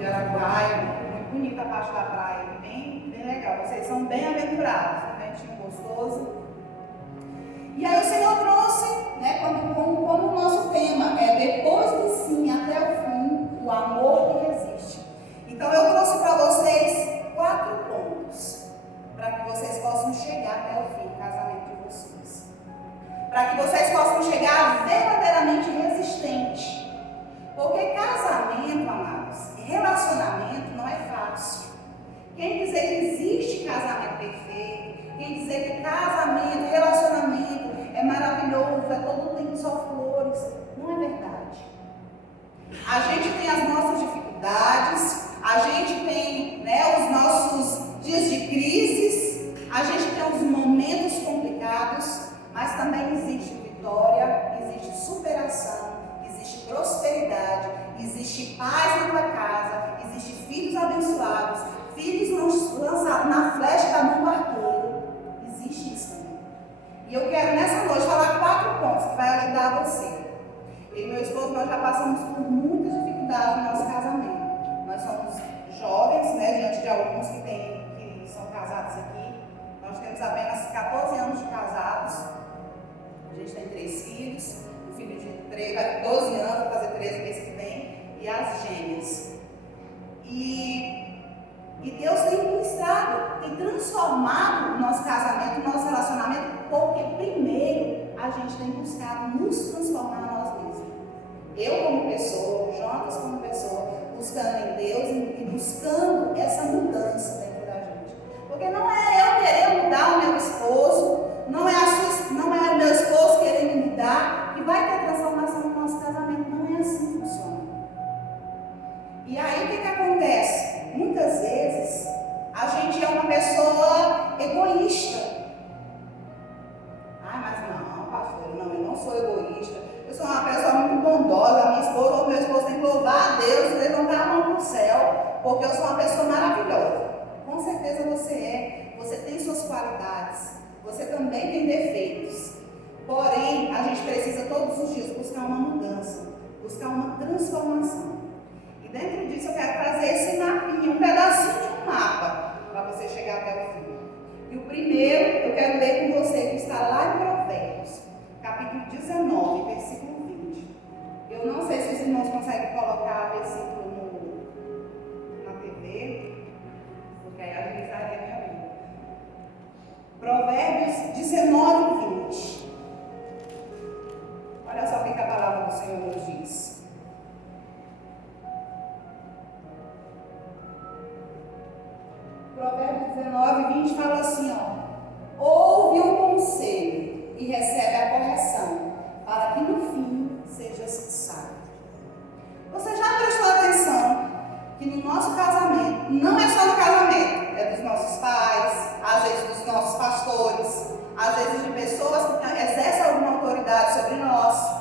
de Araguaia, muito bonita a parte da praia, bem legal. Vocês são bem aventurados, um ventinho gostoso. E aí o Senhor trouxe, né, como o nosso tema é depois do sim até o fim, o amor que resiste. Então eu trouxe para vocês 4 pontos, para que vocês possam chegar até o fim do casamento de vocês. Para que vocês possam chegar verdadeiramente resistente. Porque casamento, amados, relacionamento não é fácil. Quem dizer que existe casamento perfeito, quem dizer que casamento, relacionamento é maravilhoso, é todo tempo só flores, não é verdade. A gente tem as nossas dificuldades, a gente tem, né, os nossos dias de crises, a gente tem os momentos complicados, mas também existe vitória, existe superação, existe prosperidade, existe paz na tua casa, existe filhos abençoados, filhos lançados na flecha da mão do arqueiro. Existe isso também. E eu quero nessa noite falar 4 pontos que vai ajudar você. Eu e meu esposo, nós já passamos por muitas dificuldades no nosso casamento. Nós somos jovens, né, diante de alguns que são casados aqui. Nós temos apenas 14 anos de casados. A gente tem 3 filhos. O filho de 12 anos, vai fazer 13 mês que vem. E as gêmeas. E Deus tem ministrado, tem transformado o nosso casamento, o nosso relacionamento, porque primeiro a gente tem buscado nos transformar a nós mesmos. Eu como pessoa, o Jonas como pessoa, buscando em Deus e buscando essa mudança dentro da gente. Porque não é eu querer mudar o meu esposo, não é o meu esposo querer me mudar, que vai ter transformação no nosso casamento. Não é assim que funciona. E aí o que acontece? Muitas vezes a gente é uma pessoa egoísta. Mas não, pastor, não, eu não sou egoísta. Eu sou uma pessoa muito bondosa. A minha esposa ou meu esposo tem que louvar a Deus e levantar a mão para o céu, porque eu sou uma pessoa maravilhosa. Com certeza você é. Você tem suas qualidades. Você também tem defeitos. Porém, a gente precisa todos os dias buscar uma mudança, buscar uma transformação. E dentro disso eu quero trazer esse mapinha, um pedacinho de um mapa, para você chegar até o fim. E o primeiro eu quero ler com você, que está lá em Provérbios, capítulo 19, versículo 20. Eu não sei se os irmãos conseguem colocar o versículo na TV, porque aí agilizaria a minha vida. Provérbios 19, 20. Olha só o que a palavra do Senhor nos diz. Provérbios 19, 20 fala assim, ouve o conselho e recebe a correção, para que no fim sejas sábio. Você já prestou atenção que no nosso casamento, não é só no casamento, é dos nossos pais, às vezes dos nossos pastores, às vezes de pessoas que exercem alguma autoridade sobre nós,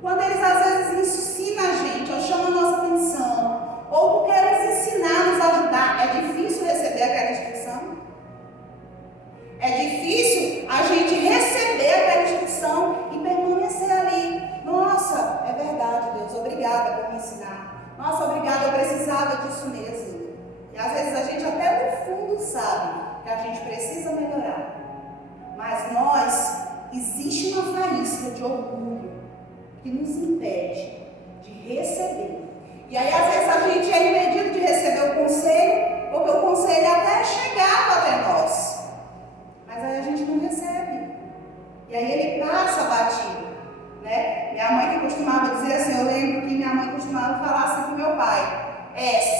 quando eles às vezes ensinam a gente, ou chamam a nossa atenção, ou querem nos ensinar, nos ajudar, é difícil receber aquela instrução? É difícil a gente receber aquela instrução e permanecer ali. Nossa, é verdade, Deus, obrigada por me ensinar. Nossa, obrigada, eu precisava disso mesmo. E às vezes a gente até no fundo sabe que a gente precisa melhorar. Mas existe uma faísca de orgulho que nos impede de receber. E aí às vezes a gente é impedido de receber o conselho, porque o conselho até é chegado até nós. Mas aí a gente não recebe. E aí ele passa batido, né? Minha mãe que costumava dizer assim, eu lembro que minha mãe costumava falar assim com meu pai.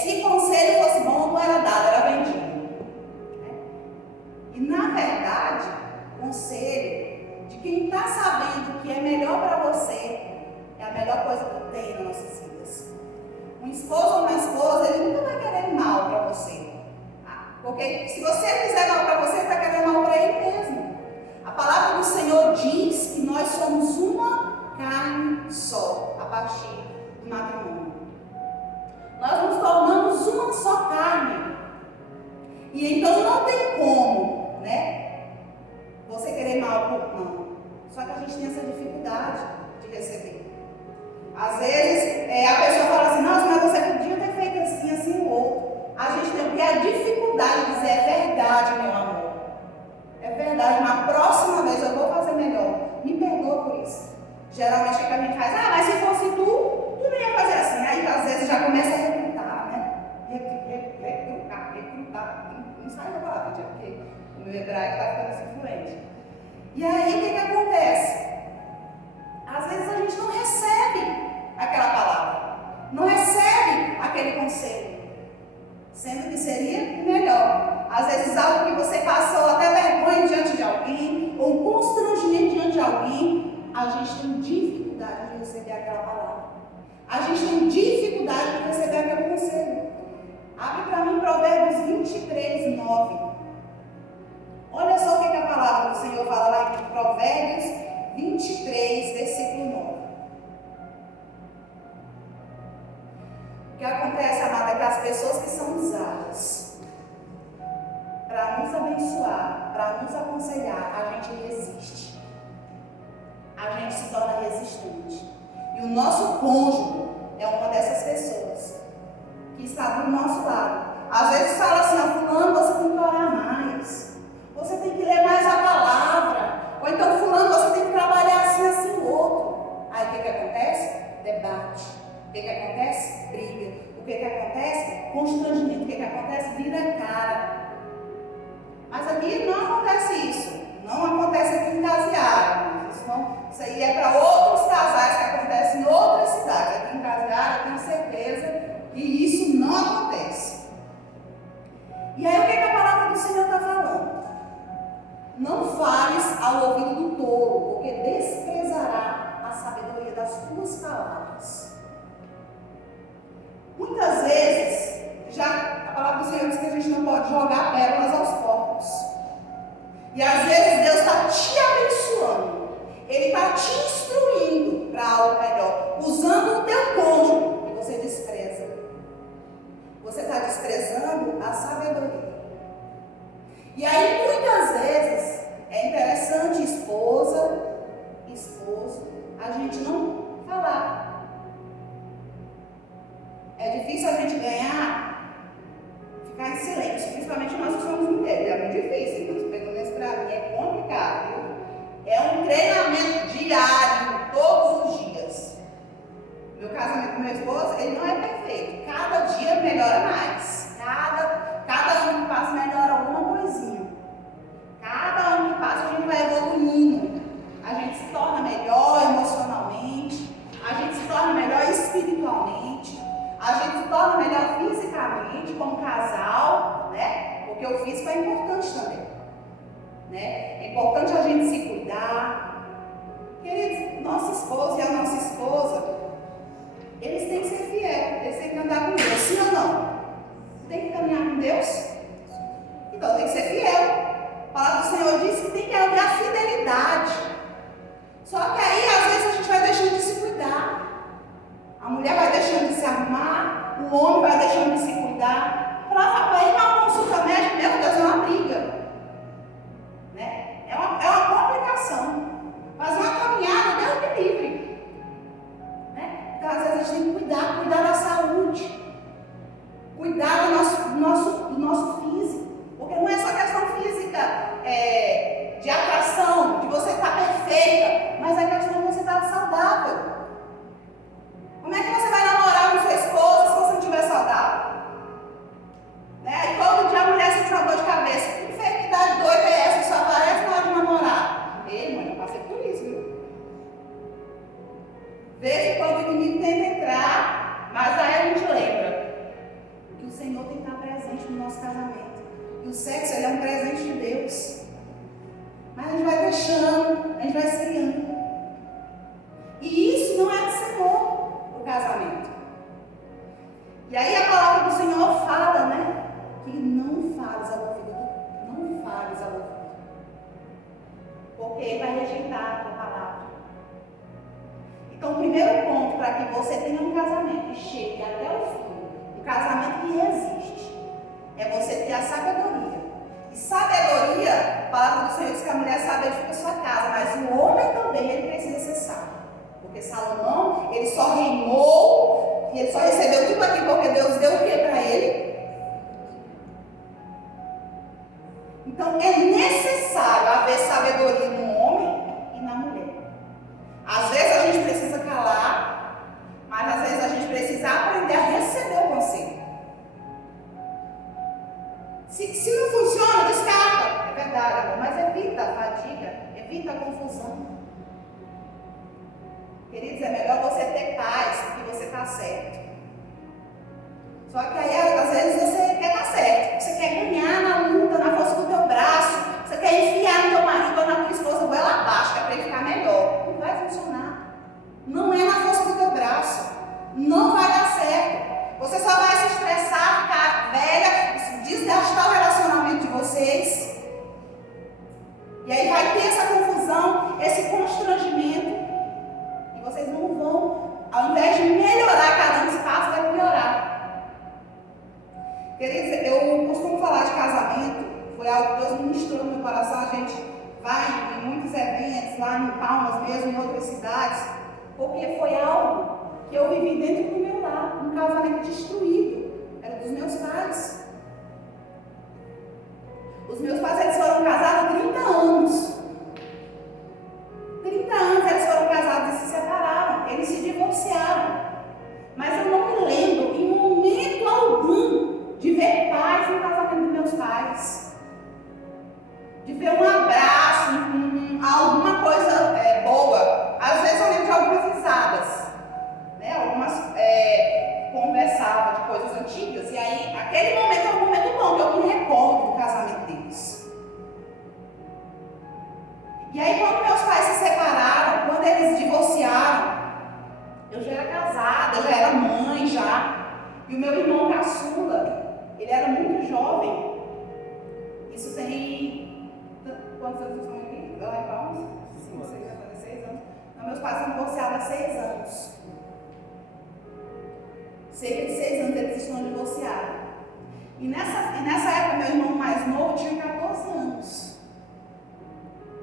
Se conselho fosse bom, não era dado, era vendido. E na verdade, conselho de quem está sabendo que é melhor para você, é a melhor coisa que tem nas nossas vidas. Um esposo ou uma esposa, ele nunca vai querer mal para você. Porque se você fizer mal para você, ele vai querer mal para ele mesmo. A palavra do Senhor diz que nós somos uma carne só, a partir do matrimônio. Nós nos tornamos uma só carne. E então não tem como, né? Você querer mal para não. Só que a gente tem essa dificuldade de receber. Às vezes a pessoa fala assim, nossa, mas você podia ter feito assim, assim, Geralmente o que a gente faz? Ah, mas se fosse tu não ia fazer assim. Aí às vezes já começa a recrutar, né? Recrutar. Não sai da palavra, porque o meu hebraico está ficando assim fluente. E aí o que acontece? Às vezes a gente não recebe aquela palavra, não recebe aquele conselho, sendo que seria melhor. Às vezes algo que você passou até vergonha diante de alguém, ou um constrangimento diante de alguém, a gente tem dificuldade de receber aquela palavra. A gente tem dificuldade de receber aquele conselho. Abre para mim Provérbios 23, 9. Olha só o que a palavra do Senhor fala lá em Provérbios 23, versículo 9. O que acontece, amada, é que as pessoas que são usadas para nos abençoar, para nos aconselhar, a gente resiste. A gente se torna resistente. E o nosso cônjuge é uma dessas pessoas que está do nosso lado. Às vezes fala assim, fulano, você tem que orar mais. Você tem que ler mais a palavra. Ou então, fulano, você tem que trabalhar assim, assim, o outro. Aí o que acontece? Debate. O que acontece? Briga. O que acontece? Constrangimento. O que acontece? Vira cara. Mas aqui não acontece isso. Não acontece aqui em Casiara. Isso aí é para outros casais que acontecem em outras cidades. Aqui em Casiara eu tenho certeza que isso não acontece. E aí o que a palavra do Senhor está falando? Não fales ao ouvido do tolo, porque desprezará a sabedoria das tuas palavras. Muitas vezes, a palavra do Senhor diz que a gente não pode jogar pérolas aos porcos. E às vezes Deus está te abençoando. Ele está te instruindo para algo melhor, usando o teu cônjuge, que você despreza. Você está desprezando a sabedoria. E aí, muitas vezes, é interessante, esposo, a gente não falar. É difícil a gente ficar em silêncio, principalmente nós que somos mulheres. É muito difícil, então, pelo menos para mim é complicado, viu? É um treinamento diário, todos os dias. Meu casamento com meu esposo, ele não é perfeito. Cada dia melhora mais. Cada ano que passa melhora alguma coisinha. Cada ano que passa a gente vai evoluindo. A gente se torna melhor emocionalmente. A gente se torna melhor espiritualmente. A gente se torna melhor fisicamente como casal, né? Porque o físico é importante também. Né? É importante a gente se cuidar. Queridos, nosso esposo e a nossa esposa, eles têm que ser fiéis, eles têm que andar com Deus, sim ou não? Tem que caminhar com Deus? Então tem que ser fiel. A palavra do Senhor diz que tem que haver a fidelidade. Só que aí, às vezes, a gente vai deixando de se cuidar. A mulher vai deixando de se arrumar, o homem vai deixando de se cuidar. Para ir para uma consulta médica, meu Deus, é uma briga. Né? É uma complicação. Fazer uma caminhada, Deus me livre. Né? Então, às vezes, a gente tem que cuidar da saúde. Cuidar do nosso físico. Porque não é só questão física de atração, de você estar perfeita, mas é questão de você estar saudável. Como é que você vai namorar com sua esposa se você não estiver saudável? Né? E todo dia a mulher sente uma dor de cabeça. Que enfermidade doida é essa que só aparece na hora de namorar? Ei, mãe, eu passei por isso, viu? Veja quando o inimigo tenta entrar, mas aí a gente lembra que o Senhor tem que estar presente no nosso casamento. E o sexo, ele é um presente de Deus. Mas a gente vai deixando, a gente vai esfriando. E isso não é de Senhor, o casamento. E aí a palavra do Senhor fala, né? Que não fales ao ouvido. Porque ele vai rejeitar a tua palavra. Então, o primeiro ponto para que você tenha um casamento e chegue até o fim, um casamento que resiste, é você ter a sabedoria. E sabedoria, a palavra do Senhor diz que a mulher sabe edificar a sua casa, mas o homem também, ele precisa ser sábio. Porque Salomão, ele só reinou, e ele só recebeu tudo aqui porque Deus deu o que para ele? Então, é necessário haver sabedoria no homem e na mulher. Às vezes a confusão. Queridos, é melhor você ter paz porque você está certo. Só que aí, às vezes, você quer estar certo. Você quer ganhar na luta, na força do teu braço. Você quer enfiar no teu marido ou na tua esposa goela abaixo, que é para ele ficar melhor. Não vai funcionar. Não é na força do teu braço. Não vai dar certo. Você só vai se estressar, ficar velha, desgastar o relacionamento de vocês. E aí vai ter essa confusão, esse constrangimento. E vocês não vão, ao invés de melhorar cada espaço, vai piorar. Queridos, eu costumo falar de casamento. Foi algo que Deus ministrou no meu coração. A gente vai em muitos eventos, lá em Palmas mesmo, em outras cidades. Porque foi algo que eu vivi dentro do meu lar, um casamento destruído. Era dos meus pais. Os meus pais, eles foram casados há 30 anos. 30 anos eles foram casados e se separaram. Eles se divorciaram. Mas eu não me lembro, em momento algum, de ver paz no casamento dos meus pais. De ver um abraço, alguma coisa boa. Às vezes eu lembro de algumas risadas. Né? Algumas conversavam de coisas antigas. E aí, aquele momento é um momento bom, que eu me recordo do casamento deles. E aí, quando meus pais se separaram, quando eles divorciaram, eu já era casada, eu já era mãe já. E o meu irmão caçula, ele era muito jovem. Isso tem... Quantos anos vocês estão aqui? Lá em Palmas? 5, 6 anos, 6 anos. Não, meus pais estão divorciados há 6 anos. Cerca de 6 anos eles estão divorciados. E nessa época, meu irmão mais novo tinha 14 anos.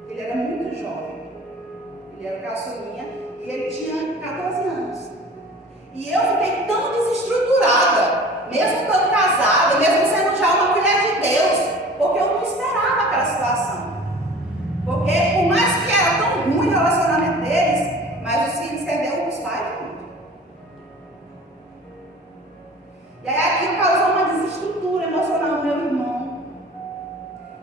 Ele era muito jovem. Ele era caçulinha e ele tinha 14 anos. E eu fiquei tão desestruturada, mesmo estando casada, mesmo sendo já uma mulher de Deus, porque eu não esperava aquela situação. Porque, por mais que era tão ruim o relacionamento deles, mas os filhos perderam os pais junto. E aí aquilo causou uma desestrutura emocional no meu irmão.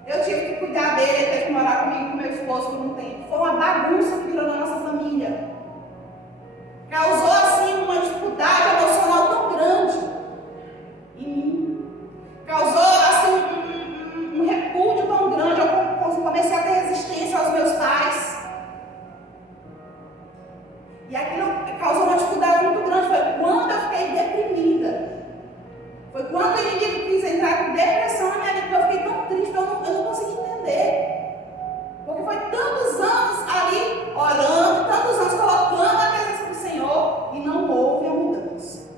Eu tive que cuidar dele, ele teve que morar comigo, com meu esposo por um tempo. Foi uma bagunça que virou na nossa família. Causou assim uma dificuldade emocional tão grande em mim. Causou assim um repúdio tão grande. Eu comecei a ter resistência aos meus pais. E aquilo causou uma dificuldade muito grande. Foi quando eu fiquei deprimida. Foi quando o inimigo quis entrar com depressão na minha vida, que eu fiquei tão triste, eu não consegui entender. Porque foi tantos anos ali orando, tantos anos colocando a presença do Senhor e não houve a mudança.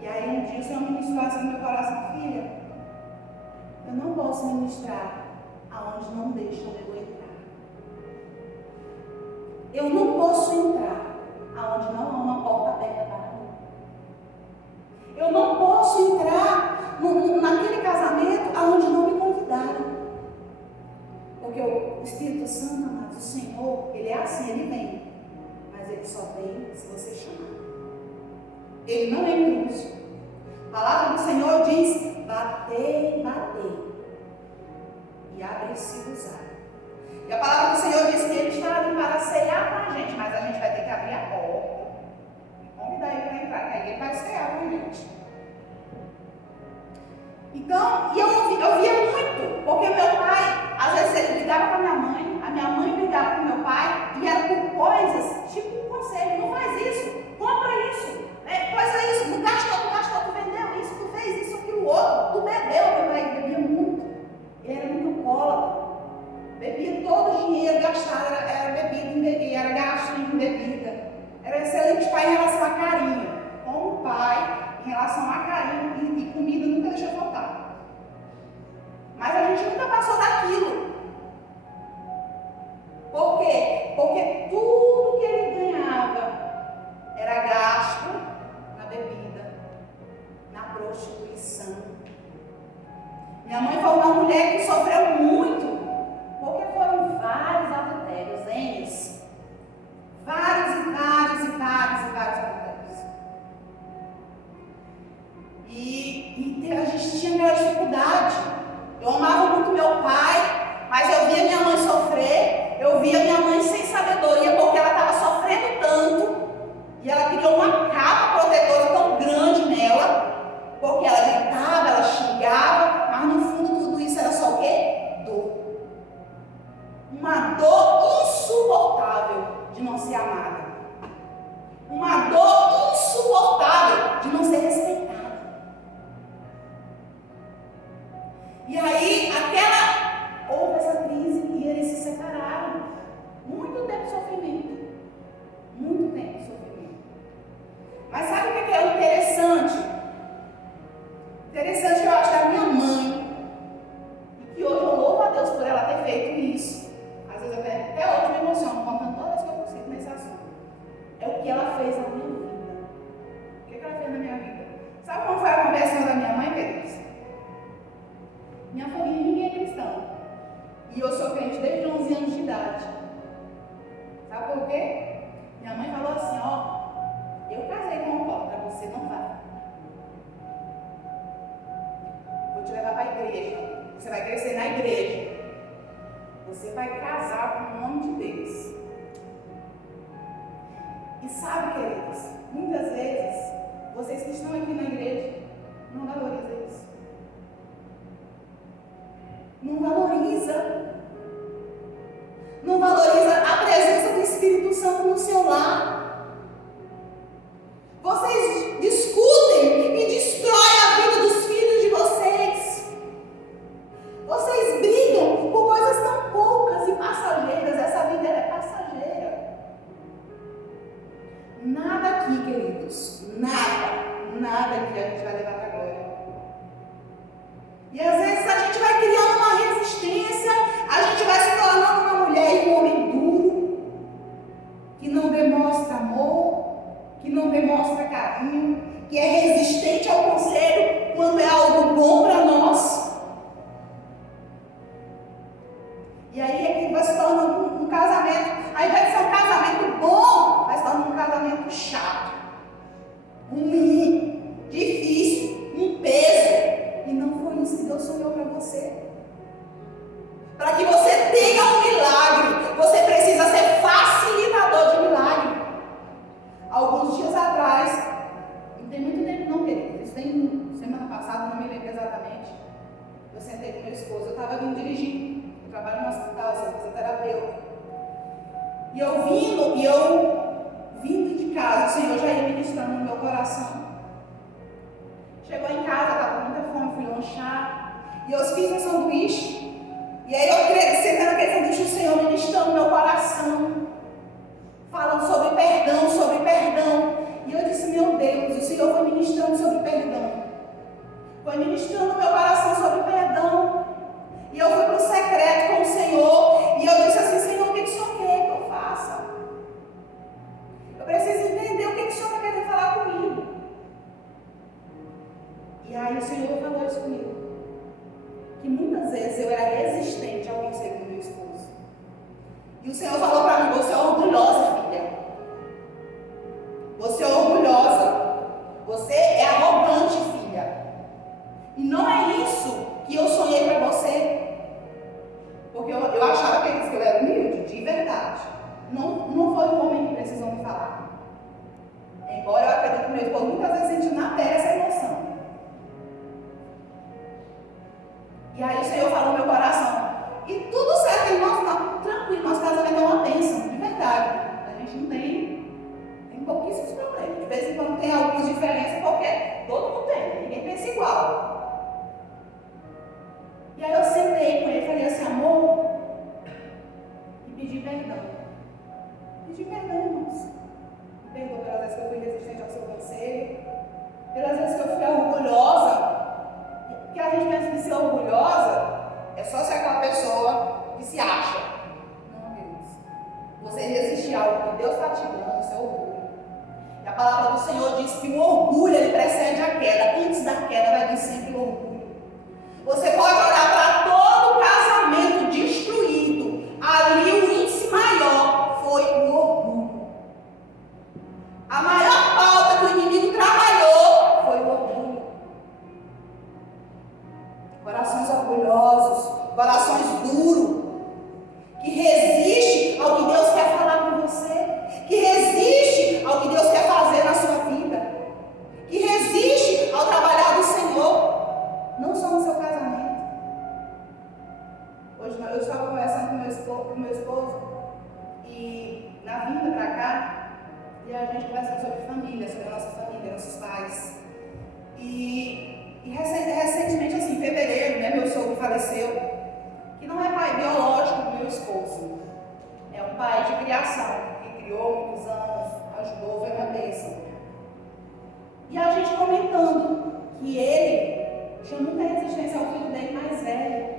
E aí um dia o Senhor ministrou assim no meu coração: filha, eu não posso ministrar aonde não deixam eu entrar. Eu não posso entrar aonde não há uma porta aberta para mim. Eu não posso entrar naquele casamento aonde não me convidaram. Porque o Espírito Santo, amados, o Senhor, ele é assim, ele vem. Mas ele só vem se você chamar. Ele não é intruso. A palavra do Senhor diz: batei, batei, e abre-se-vos-á. E a palavra do Senhor diz que ele está ali para ceiar com a gente, mas a gente vai ter que abrir a porta e convidar ele para entrar, que aí ele vai ceiar com a gente. Então, e eu via muito, porque meu pai, às vezes ele brigava com a minha mãe brigava com meu pai, e era por coisas, tipo um conselho: não faz isso, compra isso, coisa isso, tu gastou, tu vendeu isso, tu fez isso, aquilo outro, tu bebeu. Meu pai bebia muito, ele era muito alcoólatra, bebia todo o dinheiro gastado, era bebida, e era gasto em bebida. Era um excelente pai em relação a carinho, como pai, em relação a carinho e comida nunca deixou faltar. Mas a gente nunca passou daquilo. Por quê? Porque tudo que ele ganhava era gasto na bebida, na prostituição. Minha mãe foi uma mulher que sofreu muito, porque foram vários adultérios, Enes. Vários adultérios. E a gente tinha aquela dificuldade. Eu amava muito meu pai, Mas eu via minha mãe sofrer, eu via minha mãe sem sabedoria, porque ela estava sofrendo tanto, e ela criou uma capa protetora tão grande nela, porque ela gritava, ela xingava, mas no fundo tudo isso era só o quê? Dor. Uma dor insuportável de não ser amada. Uma dor insuportável de não ser respeitada. E aí, houve essa crise e eles se separaram. Muito tempo de sofrimento. Muito tempo de sofrimento. Mas sabe o que é interessante? Interessante que eu acho da minha mãe, e que hoje eu louvo a Deus por ela ter feito isso. Às vezes até hoje me emociono, contando todas as que eu consigo nesse assunto. É o que ela fez na minha vida. O que ela fez na minha vida? Sabe como foi a conversão da minha mãe, queridos? Minha família, ninguém é cristão. E eu sou crente desde 11 anos de idade. Sabe por quê? Minha mãe falou assim, ó, eu casei com um pobre, você não vai. Vou te levar para a igreja. Você vai crescer na igreja. Você vai casar com o nome de Deus. E sabe, queridos, muitas vezes, vocês que estão aqui na igreja, não valorizam isso. Não valoriza. Não valoriza a presença do Espírito Santo no seu lar. Vocês discutem e destroem a vida dos filhos de vocês. Vocês brigam por coisas tão poucas e passageiras. Essa vida é passageira. Nada aqui, queridos, nada aqui a gente vai levar para a glória. E às vezes a gente vai criando uma resistência, a gente vai se tornando uma mulher e um homem duro, que não demonstra amor, que não demonstra carinho, que é resistente ao conselho quando é algo bom para nós. E aí é que vai se tornando um casamento, ao invés de ser um casamento bom, vai se tornando um casamento chato, ruim, difícil, um peso. E não foi isso que Deus sonhou para você. Para que você tenha um milagre, você precisa ser facilitador de milagre. Alguns dias atrás, não tem muito tempo não, querido, isso tem semana passada, não me lembro exatamente. Eu sentei com meu esposo, eu estava vindo dirigir, eu trabalho no hospital, sou fisioterapeuta. E eu vindo de casa, o Senhor já ia ministrando no meu coração. Chegou em casa, estava com muita fome, fui lanchar. E eu fiz um sanduíche. E aí eu sentando naquele sanduíche, o Senhor ministrando no meu coração. Falando sobre perdão. E eu disse, meu Deus, o Senhor foi ministrando sobre perdão. Foi ministrando no meu coração sobre perdão. E eu fui para o secreto com o Senhor. E eu disse assim, Senhor, o que o Senhor quer que eu faça? Eu preciso entender o que o Senhor está querendo falar comigo. E aí o Senhor falou isso comigo. Que muitas vezes eu era resistente ao conselho do meu esposo. E o Senhor falou para mim, você é orgulhosa, filha. Você é orgulhosa. Você é arrogante, filha. E não é isso que eu sonhei para você. Porque eu achava que eu era humilde, de verdade. Não foi o homem que precisou me falar. Embora eu acredite que meu esposo muitas vezes sentiu na pele essa emoção. E aí o Senhor falou no meu coração. E tudo certo, irmãos, não, tranquilo, nosso casamento é uma bênção, de verdade. A gente não tem pouquíssimos problemas. De vez em quando tem algumas diferenças, porque todo mundo tem, ninguém pensa igual. E aí eu sentei com ele e falei assim, amor, e pedi perdão. Pedi perdão, irmãos. Me perdoa pelas vezes que eu fui resistente ao seu conselho, pelas vezes que eu fui orgulhosa. Porque a gente pensa que ser orgulhosa é só ser aquela pessoa que se acha. Não, queridos. Você resistir a algo que Deus está te dando, isso é orgulho. E a palavra do Senhor diz que o orgulho ele precede a queda. Antes da queda vai vir sempre o orgulho. Você pode olhar para todo casamento destruído. Ali o índice maior foi o orgulho. A maior pauta que o inimigo trabalhou foi o orgulho. Corações orgulhosos, corações duros. E a gente conversando sobre família, sobre a nossa família, nossos pais. E recentemente, assim, em fevereiro, né, meu sogro faleceu, que não é pai biológico do meu esposo. É um pai de criação, que criou muitos anos, ajudou, foi uma bênção. E a gente comentando que ele tinha muita resistência ao filho dele mais velho.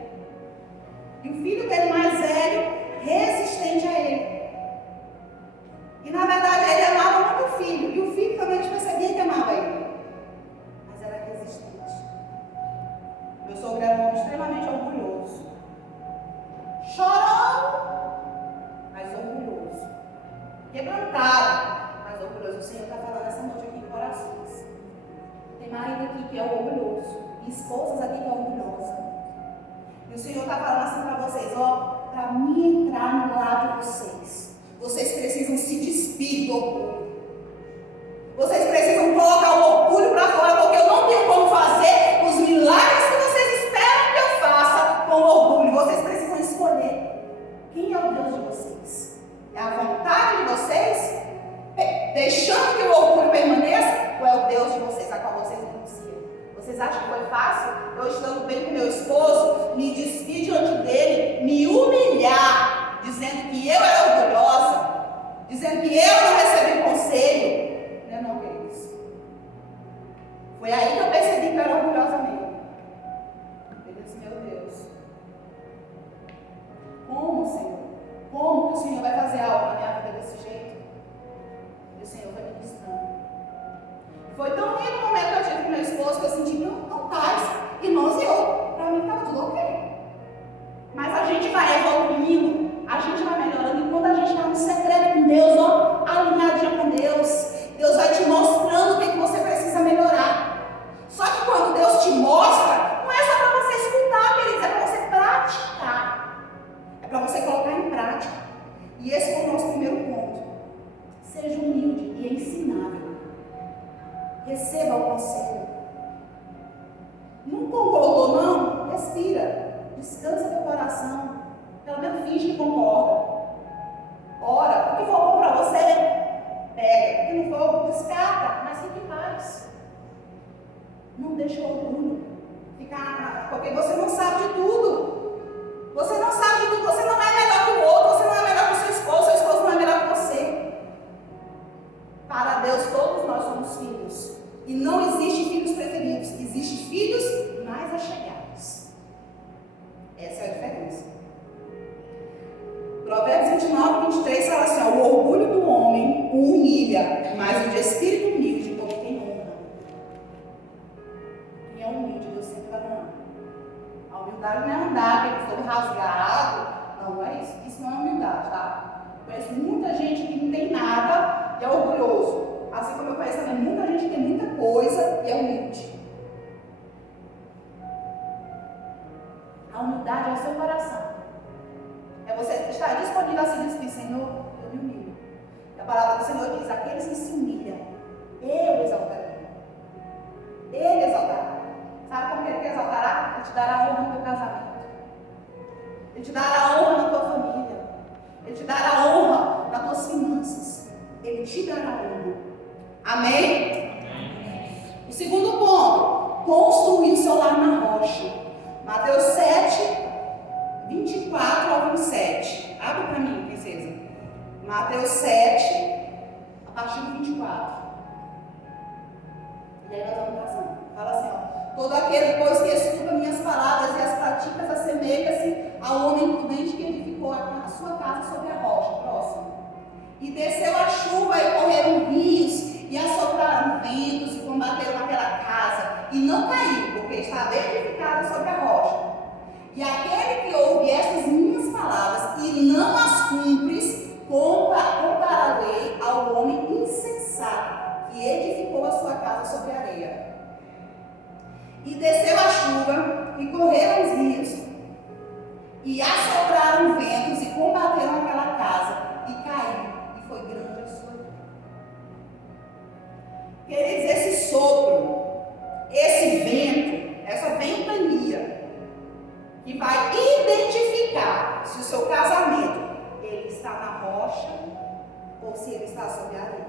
E o filho dele mais velho, resistente a ele. E na verdade ele amava muito o filho. E o filho também percebia que amava ele. Mas era resistente. Meu sogro era um homem extremamente orgulhoso. Chorão, mas orgulhoso. Quebrantado, mas orgulhoso. O Senhor está falando essa noite aqui em corações. Tem marido aqui que é orgulhoso. E esposas aqui que é orgulhosa. E o Senhor está falando assim para vocês, ó, para mim entrar no lado de vocês, vocês precisam se despir do orgulho. Vocês precisam colocar o orgulho para fora, porque eu não tenho como fazer os milagres que vocês esperam que eu faça com orgulho. Vocês precisam escolher quem é o Deus de vocês. É a vontade de vocês, deixando que o orgulho permaneça, ou é o Deus de vocês, a qual vocês renunciam? Vocês acham que foi fácil? Eu estando bem com meu esposo, me despir diante dele, me humilhar, dizendo que eu era orgulhosa, dizendo que eu não recebi conselho. Não, queridos. Foi aí que eu percebi que eu era orgulhosa mesmo. Eu disse, meu Deus, como, Senhor? Como que o Senhor vai fazer algo na minha vida desse jeito? E o Senhor vai ministrando. Foi tão lindo o momento que eu tive com meu esposo que eu senti, não paz, irmãos, e eu, pra mim estava tudo ok. Mas a gente vai evoluindo, a gente vai melhorando, e quando a gente está no secreto com Deus, ó, alinhadinha com Deus, Deus vai te mostrando o que você precisa melhorar. Só que quando Deus te mostra, não é só para você escutar, queridos, é para você praticar. É para você colocar em prática. E esse foi o nosso primeiro ponto. Seja humilde e ensinável. Receba o conselho. Não concordou, não? Respira. Descansa teu coração. Pelo menos finge que concorda. Ora. O que for bom para você, pega. O que não for, descarta. Mas fique em paz. Não deixe o orgulho ficar. Porque você não sabe de tudo. Você não sabe de tudo. Você não é melhor que o outro. Você não é melhor que o seu esposo não é melhor que você. Para Deus, todos nós somos filhos. E não existe filhos preferidos. Existem filhos mais achegados. Essa é a diferença. Provérbios 29, 23 fala assim, ó, o orgulho do homem o humilha, mas o de espírito humilde obtém honra. Quem é humilde, Deus sempre vai honrar. A humildade não é andar, que ele foi rasgado. Não é isso. Isso não é humildade, tá? Eu conheço muita gente que não tem nada e é orgulhoso. Assim como eu conheço também muita gente que tem muita coisa e é humilde. A humildade é o seu coração. É você estar disponível a se despedir, Senhor, eu me humilho. E a palavra do Senhor diz, aqueles que se humilham, eu exaltarei. Ele exaltará. Sabe como que ele exaltará? Ele te dará honra no teu casamento. Ele te dará honra na tua família. Ele te dará honra nas tuas finanças. Ele te dará honra. Amém? Amém. O segundo ponto, construir o seu lar na rocha. Mateus 7, 24 ao 27. Abre para mim, princesa. Mateus 7, a partir do 24. E aí nós vamos passando. Fala assim, ó. Todo aquele, pois, que escuta minhas palavras e as pratica, assemelha-se ao homem prudente que edificou a sua casa sobre a rocha. Próximo. E desceu a chuva e correram rios, e assopraram ventos e combateram aquela casa, e não caiu, porque estava edificada sobre a rocha. E aquele que ouve estas minhas palavras e não as cumpre, compararei ao homem insensato, que edificou a sua casa sobre a areia. E desceu a chuva, e correram os rios, e assopraram ventos, e combateram aquela casa, e caiu, e foi grande a sua vida. Queridos, esse sopro, esse vento, essa ventania, que vai identificar se o seu casamento ele está na rocha ou se ele está sobre a areia.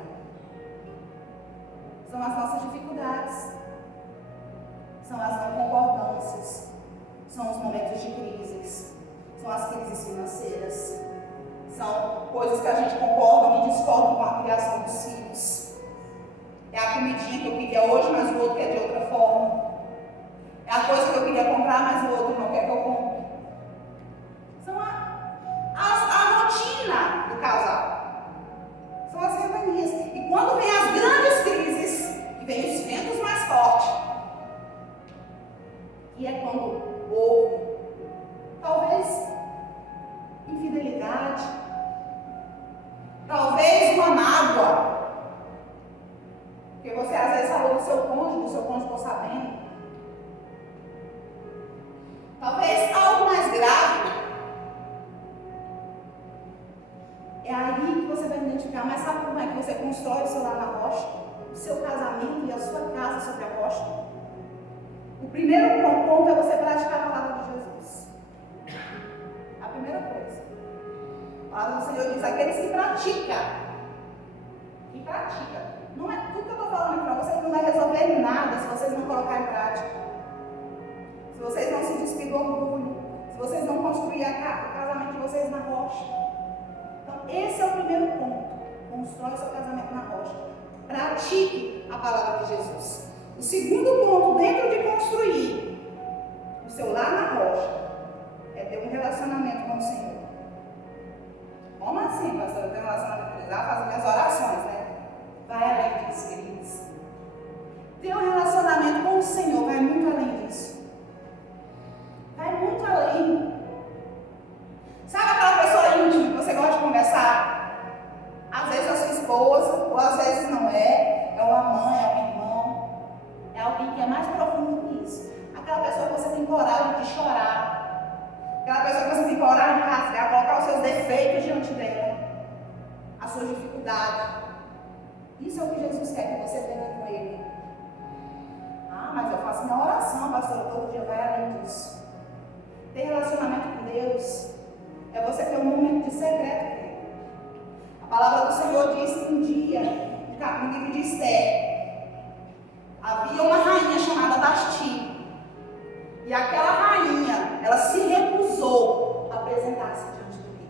a gente concorda e discorda com a criação dos filhos. É a comidinha que eu queria hoje, mas o outro quer de outra forma. É a coisa que eu queria comprar, mas o outro não quer que eu compre. São a rotina do casal. São as ventanias. E quando vem as grandes crises, que vem os ventos mais fortes, e é quando houve, talvez, infidelidade, talvez uma mágoa, porque você às vezes falou do seu cônjuge ficou sabendo, talvez algo mais grave. É aí que você vai identificar, mas sabe como é que você constrói o seu lar na rocha? O seu casamento e a sua casa sobre a rocha? O primeiro ponto é você praticar a palavra de Jesus. A primeira coisa. A palavra do Senhor diz: aqueles que pratica. Não é tudo que eu estou falando para vocês, não vai resolver nada se vocês não colocarem em prática. Se vocês não se despirem do orgulho. Se vocês não construírem o casamento de vocês na rocha. Então, esse é o primeiro ponto. Constrói o seu casamento na rocha. Pratique a palavra de Jesus. O segundo ponto, dentro de construir o seu lar na rocha, é ter um relacionamento com o Senhor. Como assim, pastor? Eu tenho um relacionamento com Deus? Já faço minhas orações, né? Vai além disso, queridos. Ter um relacionamento com o Senhor vai muito além disso. Vai muito além. Sabe aquela pessoa íntima que você gosta de conversar? Às vezes é a sua esposa, ou às vezes não é. É uma mãe, é um irmão. É alguém que é mais profundo que isso. Aquela pessoa que você tem coragem de chorar. Aquela pessoa que você tem coragem de rasgar, colocar os seus defeitos diante dela. As suas dificuldades. Isso é o que Jesus quer que você tenha com Ele. Ah, mas eu faço minha oração, pastor, todo dia. Vai além disso. Ter relacionamento com Deus é você ter um momento de secreto com Ele. A palavra do Senhor diz que um dia, no livro de Esther, havia uma rainha chamada Vasti. E aquela rainha, ela se recusou a apresentar-se diante do rei.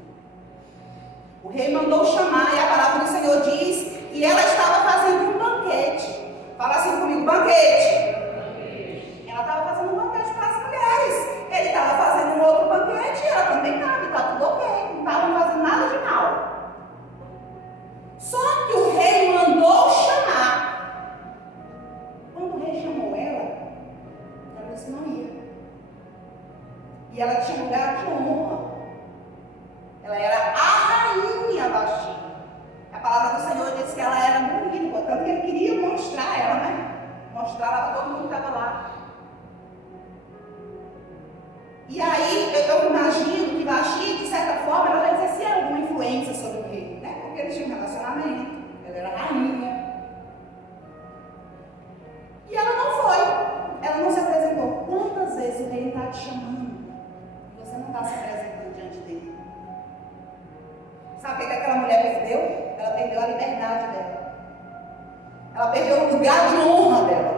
O rei mandou chamar e a palavra do Senhor diz que ela estava fazendo um banquete. Fala assim comigo: banquete. Ela estava fazendo um banquete para as mulheres. Ele estava fazendo um outro banquete e ela também estava. Está tudo ok. Não estavam fazendo nada de mal. Só que o rei mandou chamar. Quando o rei chamou ela disse que não ia. E ela tinha um lugar de honra. Ela era a rainha Vasti. A palavra do Senhor diz que ela era bonita, portanto que ele queria mostrar ela, né? Mostrar ela para todo mundo que estava lá. E aí eu imagino que Vasti, de certa forma, ela já exercia alguma influência sobre o rei, né? Porque eles tinham um relacionamento, ela era rainha. E ela não foi, ela não se apresentou. Quantas vezes o rei está te chamando e você não está se apresentando diante dele? Sabe o que aquela mulher perdeu? Ela perdeu a liberdade dela. Ela perdeu o lugar de honra dela.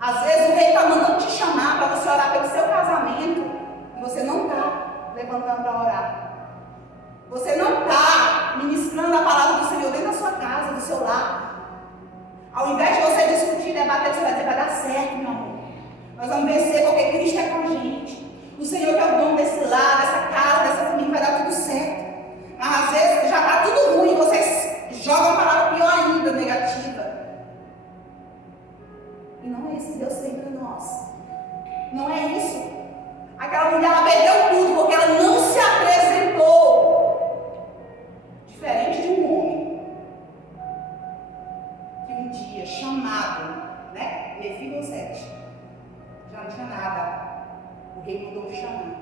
Às vezes o rei está mandando te chamar para você orar pelo seu casamento e você não está levantando para orar. Você não está ministrando a palavra do Senhor dentro da sua casa, do seu lar. Ao invés de você discutir, debater, você vai dizer: vai dar certo, meu amor. Nós vamos vencer porque Cristo é com a gente. O Senhor que é o dono desse lar, dessa casa, dessa família, vai dar tudo certo. Mas às vezes já está tudo ruim, vocês jogam a palavra pior ainda, negativa. E não é isso que Deus tem para nós. Não é isso. Aquela mulher, ela perdeu tudo porque ela não se apresentou. Diferente de um homem que um dia, chamado, né, Mefibosete, já não tinha nada. O rei mandou chamar.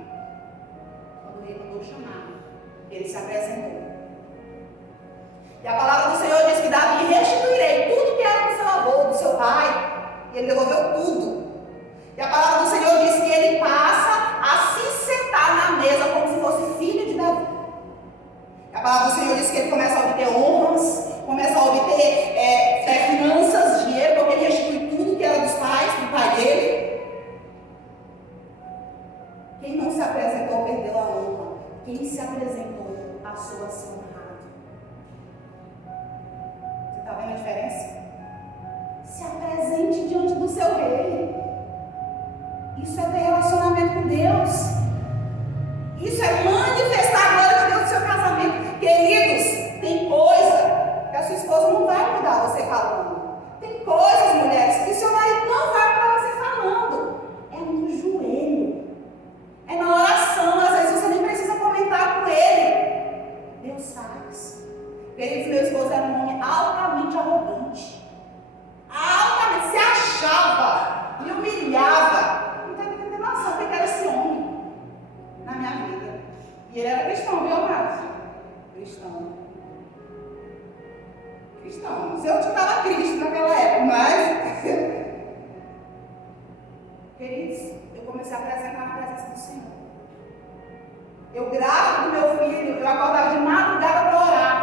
Quando o rei mandou chamar, ele se apresentou. E a palavra do Senhor diz que Davi: restituirei tudo que era do seu avô, do seu pai. E ele devolveu tudo. E a palavra do Senhor diz que ele passa a se sentar na mesa como se fosse filho de Davi. E a palavra do Senhor diz que ele começa a obter honras, começa a obter finanças, dinheiro, porque ele restitui tudo que era dos pais, do pai dele. Quem não se apresentou perdeu a honra. Quem se apresentou passou a ser honrado. seu rei. Isso é ter relacionamento com Deus. Isso é manifestar a glória de Deus no seu casamento. Queridos, tem coisa que a sua esposa não vai mudar você falando. Tem coisas, mulheres, que seu marido não vai mudar você falando. É no joelho. É na oração. Às vezes você nem precisa comentar com ele. Deus faz. Queridos, meu esposo era um homem altamente arrogante. Altamente. Se achava. Me humilhava. Não tem noção do que era esse homem na minha vida. E ele era cristão, viu, Márcio? Cristão. Não sei onde estava Cristo naquela época, mas queridos, eu comecei a apresentar na presença do Senhor. Eu grávida do meu filho, eu acordava de madrugada para orar.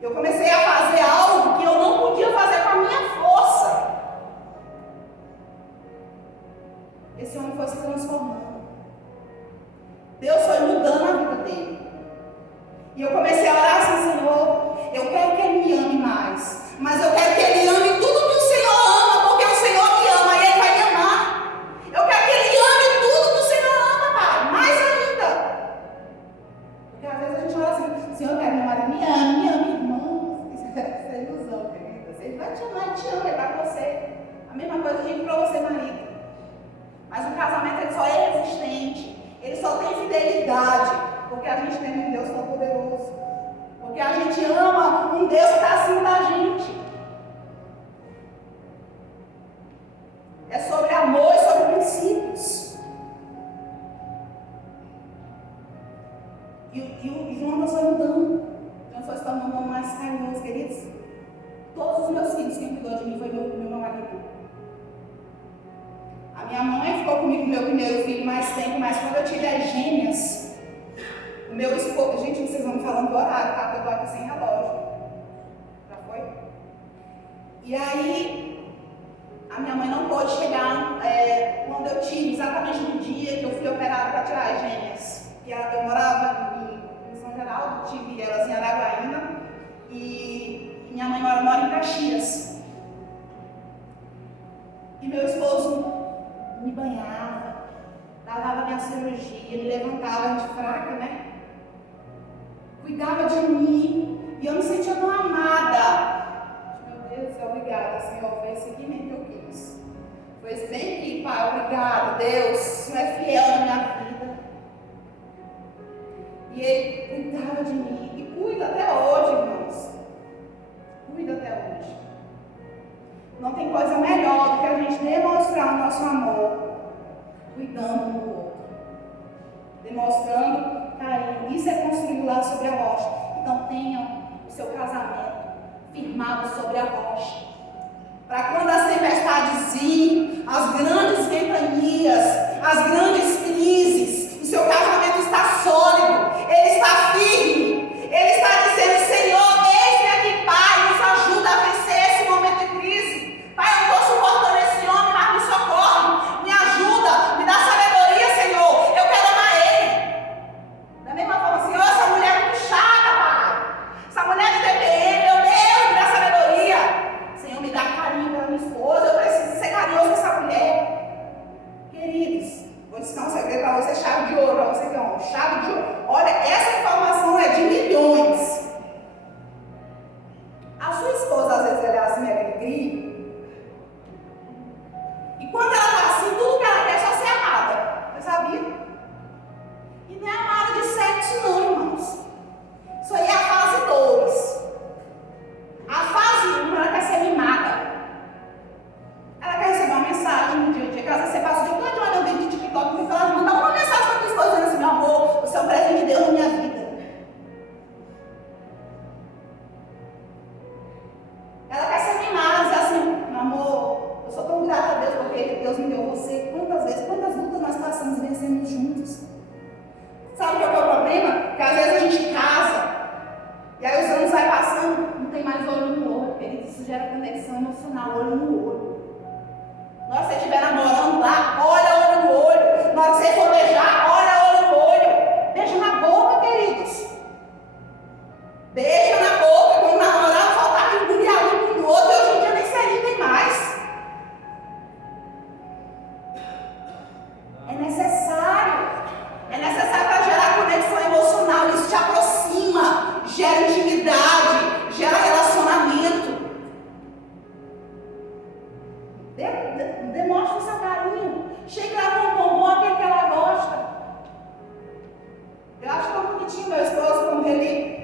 Eu comecei a fazer algo que eu não podia fazer com a minha força. Esse homem foi se transformando. Deus foi mudando a vida dele. E eu comecei a orar assim, Senhor, eu quero que Ele me ame mais, mas eu quero que Ele ame tudo que o Senhor ama, porque o Senhor me ama e Ele vai me amar. Eu quero que Ele ame tudo que o Senhor ama, Pai, mais ainda. Porque às vezes a gente olha assim, Senhor, eu quero que meu marido me ame, irmão. Isso é ilusão, querida. Ele vai te amar, Ele te ama, Ele vai com você. A mesma coisa que eu digo para você, marido. Mas o casamento ele só é existente, ele só tem fidelidade. Porque a gente tem um Deus tão poderoso. Porque a gente ama um Deus que está acima da gente. É sobre amor e sobre princípios. E o Jonas foi mudando. Jonas foi se tornando um homem mais carinhoso, queridos. Todos os meus filhos, quem cuidou de mim foi meu marido. A minha mãe ficou comigo com meu primeiro filho mais tempo, mas quando eu tive as gêmeas, o meu esposo, gente, vocês vão me falando do horário, tá? Porque eu tô aqui sem relógio. Já foi? E aí, a minha mãe não pôde chegar quando eu tive, exatamente no dia que eu fui operada para tirar as gêmeas. Eu morava em São Geraldo, tive elas em Araguaína, e minha mãe mora em Caxias. E meu esposo me banhava, dava minha cirurgia, me levantava de fraca, né? Cuidava de mim, e eu me sentia tão amada. Meu Deus do céu, obrigada, Senhor, foi esse seguimento que eu quis. Foi esse bem aqui, Pai, obrigada, Deus, o Senhor é fiel na minha vida. E Ele cuidava de mim, e cuida até hoje, irmãos. Cuida até hoje. Não tem coisa melhor do que a gente demonstrar o nosso amor, cuidando um do outro, demonstrando carinho. Isso é construído lá sobre a rocha. Então tenham o seu casamento firmado sobre a rocha, para quando as tempestades virem, as grandes ventanias, as grandes crises, o seu casamento está sólido, ele está firme, ele está dizendo, Senhor, eis-me aqui, Pai, nos ajuda a vencer esse momento de crise. Pai, eu não estou suportando esse homem, mas me socorre, me ajuda, me dá sabedoria, Senhor, eu quero amar ele. Da mesma forma, Senhor, essa mulher é muito chata, Pai, essa mulher de TPM, meu Deus, me dá sabedoria. Senhor, me dá carinho pela minha esposa, eu preciso ser carinhoso com essa mulher. Queridos, vou Demonstre o seu carinho. Chega lá com um bombom, aquele que ela gosta. Eu acho tão bonitinho meu esposo, quando ele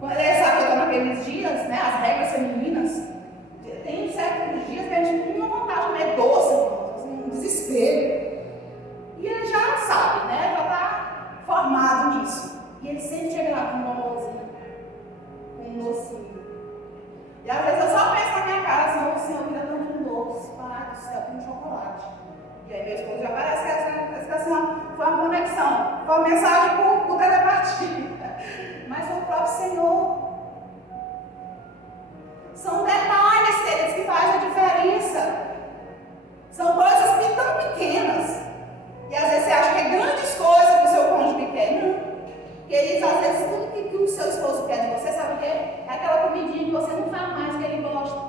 sabe que eu estou naqueles dias, né, as regras femininas. Tem certos dias que a gente tem uma vontade de comer doce, um desespero. E ele já sabe, né, já está formado nisso. E ele sempre chega lá com um bombonzinho, com um docinho. E às vezes eu só penso na minha cara, assim, o Senhor queria tanto um doce, pai do céu, tem um chocolate. E aí meu esposo já parece que assim, foi uma conexão, foi uma mensagem por telepatia. Mas foi o próprio Senhor. São detalhes, queridos, que fazem a diferença. São coisas tão pequenas. E às vezes você acha que é grandes coisas que o seu cônjuge quer. Não. Queridos, às vezes tudo que o seu esposo quer de você, sabe o que é? É aquela comidinha que você não faz mais que ele gosta.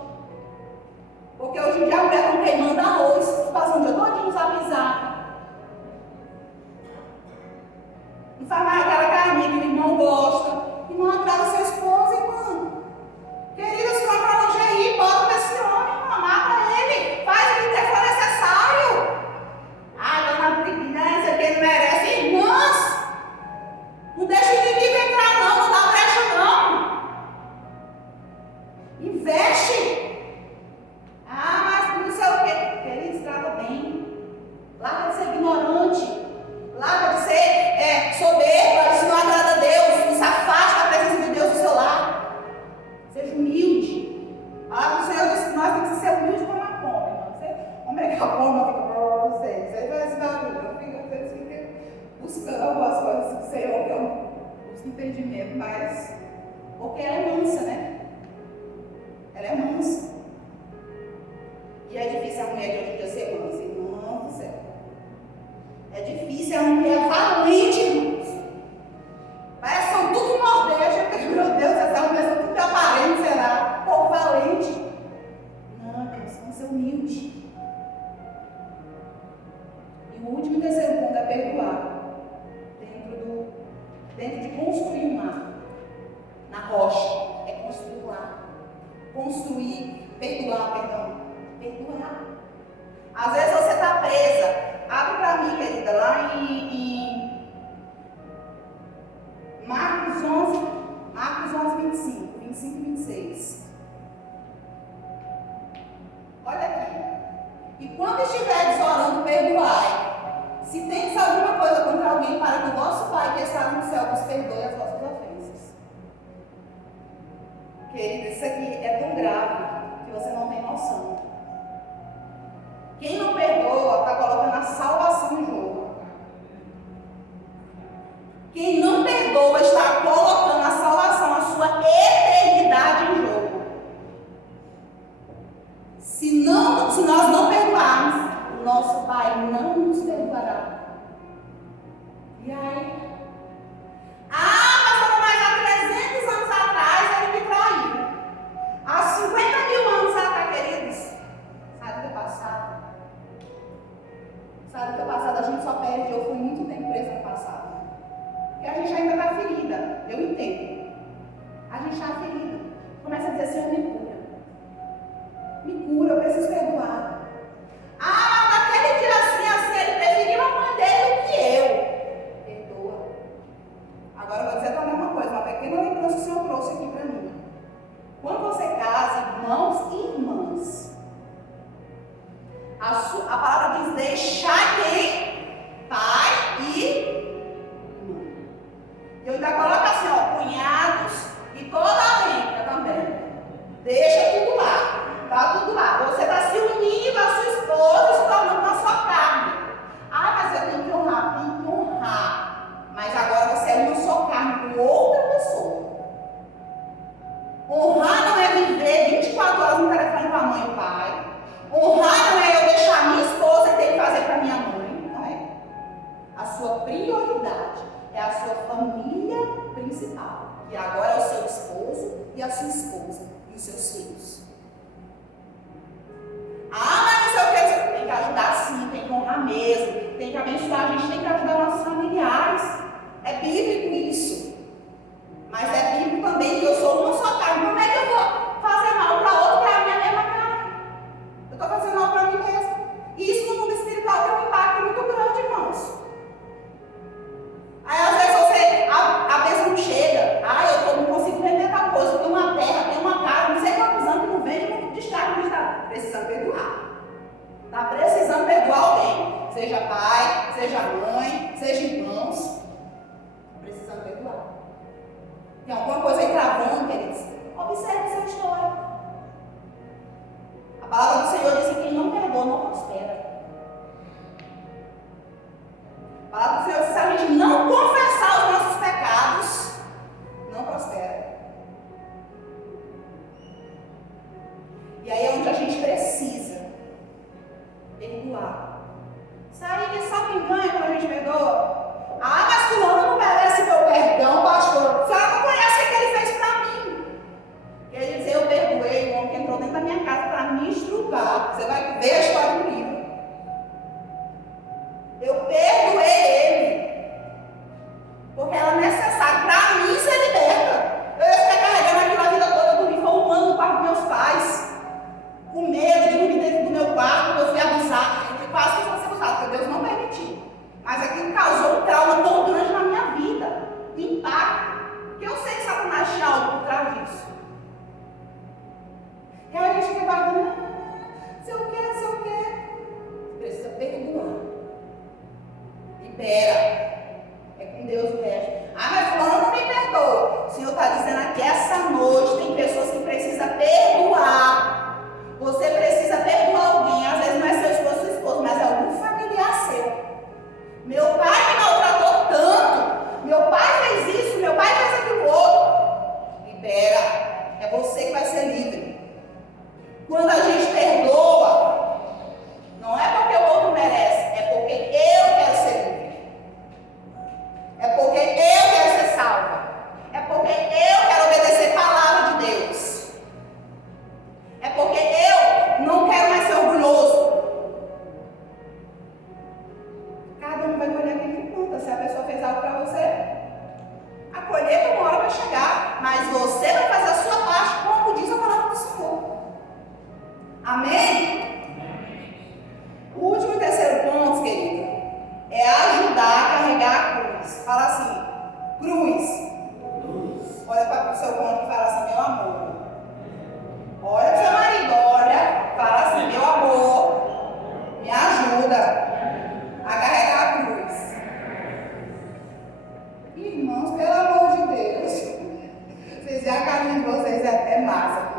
Porque hoje em dia a mulher está queimando arroz, passa um dia todinho no zap-zap. Não faz mais aquela carninha que o irmão gosta. E não agrada o seu esposo, irmão. Queridos, compra a lingerie, bota pra esse homem, irmão, mata ele. Faz o que for necessário. Ai, dona Preguiça, que ele merece. Irmãs, não deixa o inimigo entrar não dá brecha não. Investe. Mas não sei o quê. Queridos, trata bem. Larga de ser ignorante. Larga de ser soberba. Isso não agrada a Deus. Não se afaste da presença de Deus no seu lar. Seja humilde. A palavra do Senhor diz que nós temos que ser humildes como a pomba. Como é que a pomba fica para vocês? Aí faz esse barulho. Vocês ficam buscando algumas coisas que o Senhor, que eu busco entendimento, mas porque ela é mansa, né? Ela é mansa. E é difícil a mulher de hoje em dia ser mansa, irmão do céu. É difícil a mulher valente, irmãos. Parece que são tudo nordeste. Meu Deus, essa mulher são tudo aparente, será? Povo valente. Não, nós vamos ser humildes. E o último e terceiro ponto é perdoar. Dentro de construir um lar. Na rocha. É construir um lar. Perdoar. Às vezes você está presa. Abre para mim, querida, lá em Marcos 11, 25 e 26. Olha aqui. E quando estiveres orando, perdoai. Se tens alguma coisa contra alguém, para que o vosso Pai que está no céu vos perdoe as vossas ofensas. Querida, isso aqui é tão grave que você não tem noção. Quem não perdoa está colocando a salvação em jogo. Quem não perdoa está colocando a salvação, a sua eternidade em jogo. Se nós não perdoarmos, o nosso Pai não nos perdoará. E aí? Mas há 300 anos atrás ele me traiu. Há 50 mil anos atrás, queridos. Sabe o que é passado? Sabe o que é passado? A gente só perde. Eu fui muito tempo presa no passado. E a gente ainda está ferida. Eu entendo. A gente está ferida. Começa a dizer, Senhor, me cura. Me cura, eu preciso perdoar. Naquele dia assim, ele preferiu a mãe dele do que eu. Perdoa. Agora eu vou dizer também uma coisa, uma pequena lembrança que o Senhor trouxe aqui para mim. Quando você casa, irmãos e irmãs, a palavra diz deixar quem? Pai e mãe. Eu ainda coloco assim, cunhados e toda a renda também. Deixa tudo lá. Tá tudo lá. Você está se unindo à sua esposa, se tornando na sua carne. Mas eu tenho que honrar. Tem que honrar. Mas agora você é uma só carne com outra pessoa. Honrar não é viver 24 horas no telefone com a mãe e o pai. Honrar não é eu deixar a minha esposa e ter que fazer para minha mãe. Não é. A sua prioridade é a sua família principal. E agora é o seu esposo e a sua esposa e os seus filhos. Mas não sei o que, tem que ajudar sim, tem que honrar mesmo, tem que abençoar, a gente tem que ajudar nossos familiares. É bíblico isso. Mas é bíblico também que eu sou uma só carne. Como é que eu vou fazer mal para outro, para a minha mesma carne? Eu estou palavra do Senhor diz que quem não perdoa não prospera. A palavra do Senhor diz que se a gente não confessar os nossos pecados, não prospera. E aí é onde a gente precisa perdoar. Isso aí, sabe quem ganha quando a gente perdoa? Ah, mas fulano não merece meu perdão, pastor. Você não conhece o que ele fez pra mim. E ele diz, eu perdoei o homem que entrou dentro da minha casa para me estrugar. Você vai ver a história do livro. Eu perdoei ele. Porque era necessário para mim ser liberta. Eu ia ficar carregando aquilo a vida toda. Eu dormi, foi um ano no quarto dos meus pais. Com medo de dormir dentro do meu quarto, porque eu fui abusada. Quase que fosse abusada, porque Deus não permitiu. Mas aquilo causou um trauma tão grande na minha vida. Impacto. Que eu sei que Satanás tinha algo por trás disso. E aí a gente fica guardando, sei o que. Precisa perdoar. Libera. É com Deus o resto. Ah, mas fulano não me perdoa. O Senhor está dizendo aqui, essa noite tem pessoas que precisam perdoar. Você precisa perdoar alguém. Às vezes não é seu esposo, sua esposa, mas é algum familiar seu. Meu pai me maltratou tanto. Meu pai fez isso, meu pai fez aquilo outro. Libera. É você que vai ser livre. Quando a gente perdoa, não é porque o outro merece, é porque eu quero ser livre. É porque eu quero ser salva. É porque eu quero obedecer a palavra de Deus. É porque eu não quero mais ser orgulhoso. Cada um vai colher aquilo que planta. Se a pessoa fez algo para você, a colheita uma hora vai chegar, mas você vai fazer a sua parte, como diz a palavra do Senhor. Amém? O último e terceiro ponto, querido, é ajudar a carregar a cruz. Fala assim, cruz. Olha para o seu cônjuge e fala assim, meu amor. Olha para o seu marido, olha, fala assim, meu amor, me ajuda a carregar a cruz. Irmãos, pelo amor de Deus, vocês já a caminho de vocês é até massa.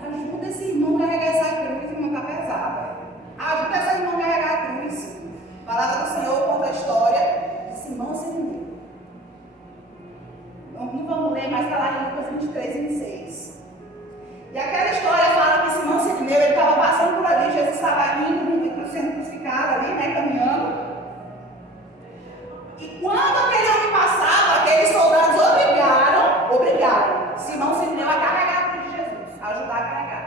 Ajuda esse irmão a carregar essa cruz, irmão, está pesada. Ajuda esse irmão a carregar a cruz. A palavra do Senhor conta a história de Simão Sirineu. Não vamos ler, mas está lá em Lucas 23 e 26. E aquela história fala que Simão Sirineu, ele estava passando por ali, Jesus estava indo, sendo crucificado ali, né, caminhando. E quando aquele homem passava, aqueles soldados obrigaram Simão Sirineu a carregar a cruz de Jesus, a ajudar a carregar.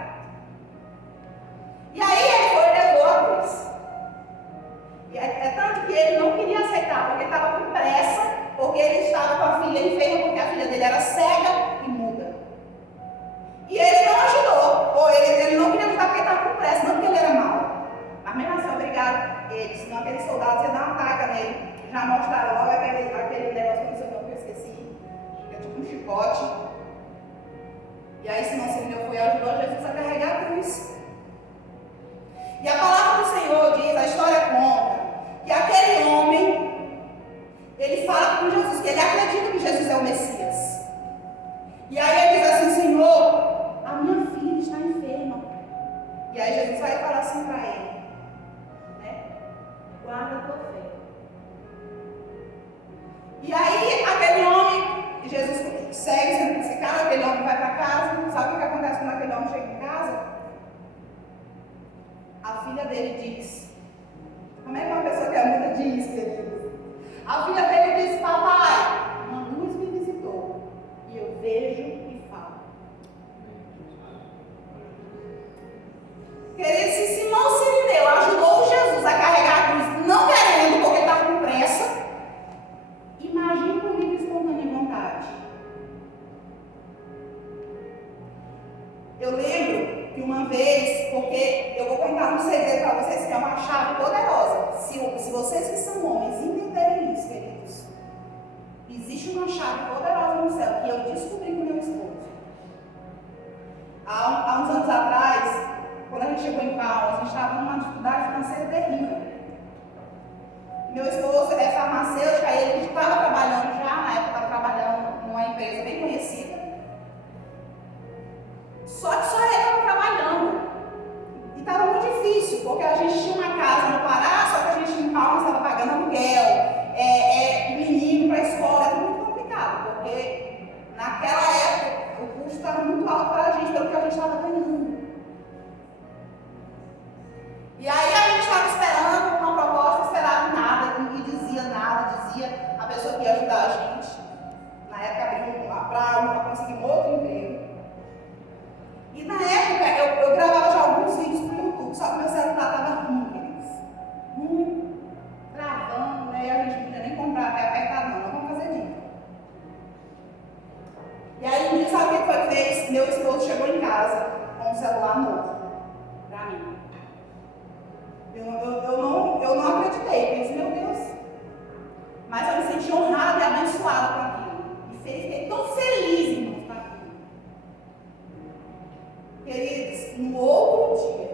E aí ele foi e levou a cruz. E é tanto que ele não queria aceitar, porque estava com pressa, porque ele estava com a filha enferma, porque a filha dele era cega e muda. E ele não ajudou, ou ele não queria ajudar porque estava com pressa, não porque ele era mau. Mas mesmo assim, obrigado ele, senão aqueles soldados iam dar uma taca nele. Já mostraram logo aquele negócio que eu esqueci, que é tipo um chicote. E aí Simão Sirineu foi e ajudou Jesus a carregar a cruz. E a palavra do Senhor diz, a história conta, que aquele homem, ele fala com Jesus, que ele acredita que Jesus é o Messias. E aí ele diz assim, Senhor, a minha filha está enferma. E aí Jesus vai falar assim para ele, né? Guarda a tua fé. E aí aquele homem, Jesus segue sendo crucificado, aquele homem vai para casa. Sabe o que acontece quando aquele homem chega em casa? A filha dele diz, como é que uma pessoa que é muda diz, queridos? A filha dele diz, papai, uma luz me visitou e eu vejo e falo. Queridos, se Simão Sirineu ajudou Jesus a carregar a cruz, não querendo, porque está com pressa, imagine por livre espontânea vontade. Eu lembro que uma vez, porque eu vou contar um segredo para vocês, que é uma chave poderosa. Se vocês que são homens entenderem isso, queridos, existe uma chave poderosa no céu que eu descobri com meu esposo. Há uns anos atrás, quando a gente chegou em Palmas, a gente estava numa dificuldade financeira terrível. Meu esposo é farmacêutico, ele estava trabalhando já, na época estava trabalhando numa empresa bem conhecida. Só que só ele celular novo para mim. Eu não acreditei, pensei, meu Deus. Mas eu me senti honrada e abençoada com aquilo. E fiquei tão feliz, irmãos, com aquilo. Queridos, no outro dia,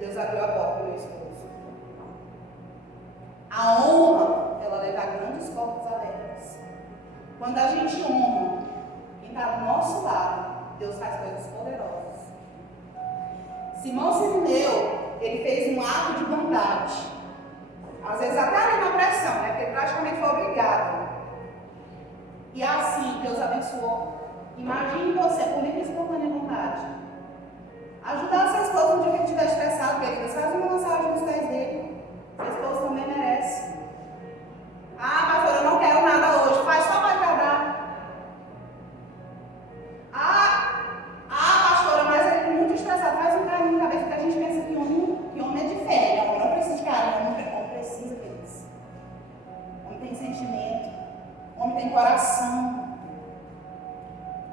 Deus abriu a porta para o meu esposo. A honra, ela leva a grandes portas abertas. Quando a gente honra quem está do nosso lado, Deus faz coisas poderosas. Simão Sirineu, ele fez um ato de bondade. Às vezes até ali na pressão, né? Porque praticamente foi obrigado. E assim Deus abençoou. Imagine você, por livre e espontânea vontade, ajudar seu esposo no dia que ele estiver estressado, querida. Faz uma massagem nos pés dele. Seu esposo também merece. Ah, pastor, eu não quero nada hoje. Faz só para agradar. Pastora, mas ele é muito estressado. Faz um carinho na cabeça, que a gente pensa que homem é de fé. Homem não precisa de carinho, homem precisa deles. Homem tem sentimento, homem tem coração.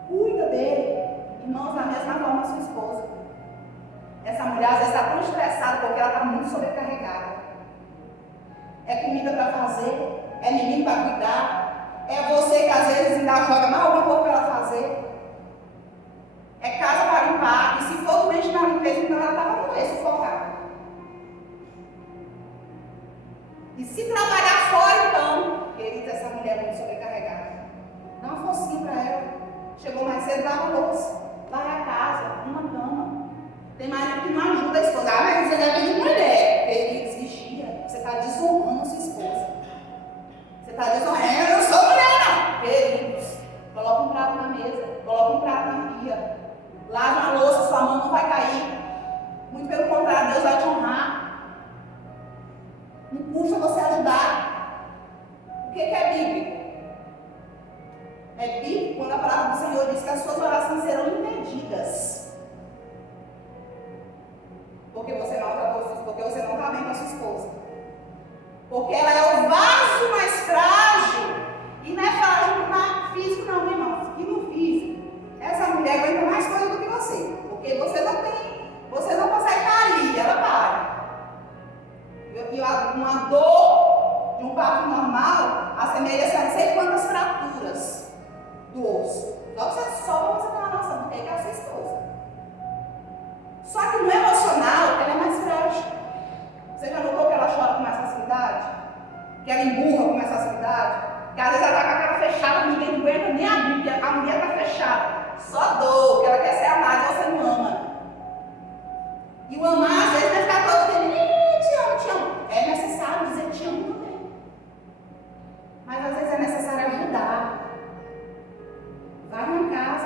Cuida dele. Irmãos, da mesma forma a sua esposa. Essa mulher às vezes está tão estressada porque ela está muito sobrecarregada. É comida para fazer, é menino para cuidar, é você que às vezes ainda joga mais alguma coisa para ela fazer. É casa para limpar, e se for doente na limpeza, então ela estava com esse sufocada. E se trabalhar fora, então, querida, essa mulher é muito sobrecarregada. Dá uma forcinha para ela. Chegou mais cedo, dá uma louça, vai à casa, uma cama. Tem marido que não ajuda a esposa. Ah, mas você deve de mulher. Queridos, vigia. Você está desonrando a sua esposa. Você está desonrando. Eu não sou mulher, não. Queridos, coloca um prato na mesa, coloca um prato na pia. Lave uma louça, sua mão não vai cair. Muito pelo contrário, Deus vai te honrar. Não custa você ajudar. O que é bíblico? É bíblico quando a palavra do Senhor diz que as suas orações serão impedidas. Porque você não está bem com a sua esposa. Porque ela é o vaso mais frágil. E não é frágil no físico, não, irmãos. E no físico, essa mulher aguenta mais coisa do que você. Porque você não consegue estar ali, ela para. E uma dor de um parto normal assemelha-se a não sei quantas fraturas do osso. Só para você ter uma noção do que é a sua esposa. Só que no emocional, ela é mais frágil. Você já notou que ela chora com mais facilidade? Que ela emburra com mais facilidade? Que às vezes ela está com a cara fechada, ninguém aguenta nem abrir, porque a mulher está fechada. Só dor, que ela quer ser amada e você não ama. E o amar, às vezes, vai ficar todo dizendo, te amo, te amo. É necessário dizer te amo também. Mas às vezes é necessário ajudar. Vai na casa,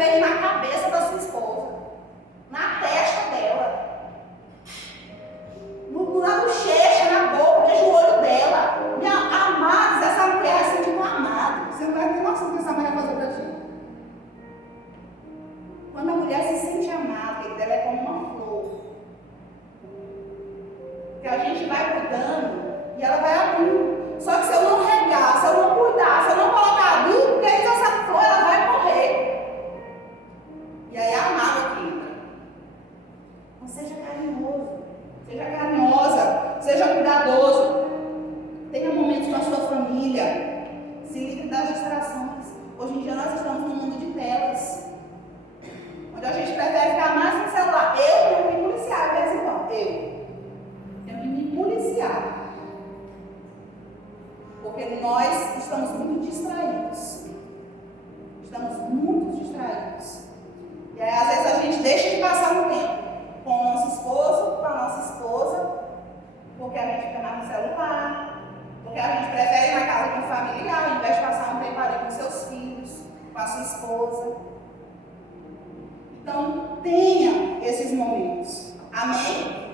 beijo na cabeça da sua esposa, na testa dela, na bochecha, na boca, beija o olho dela. Amados, essa mulher é sentir um amado. Você não vai ter noção do que essa mulher vai fazer para ti. Quando a mulher se sente amada, ela é como uma flor. Que a gente vai cuidando e ela vai abrindo. Só que se eu não regar, se eu não cuidar, se eu não colocar adubo, essa flor ela vai morrer. E aí a mágoa que entra. Então seja carinhoso, seja carinhosa, seja cuidadoso. Tenha momentos com a sua família. Se livre das distrações. Hoje em dia nós estamos num mundo de telas, onde a gente prefere ficar mais no celular. Eu tenho que me policiar de vez em quando. Eu tenho que me policiar. Porque nós estamos muito distraídos. Estamos muito distraídos. E aí, às vezes, a gente deixa de passar um tempo com o nosso esposo, com a nossa esposa, porque a gente fica mais no celular, porque a gente prefere ir na casa de um familiar, ao invés de passar um tempo ali com seus filhos, com a sua esposa. Então, tenha esses momentos. Amém?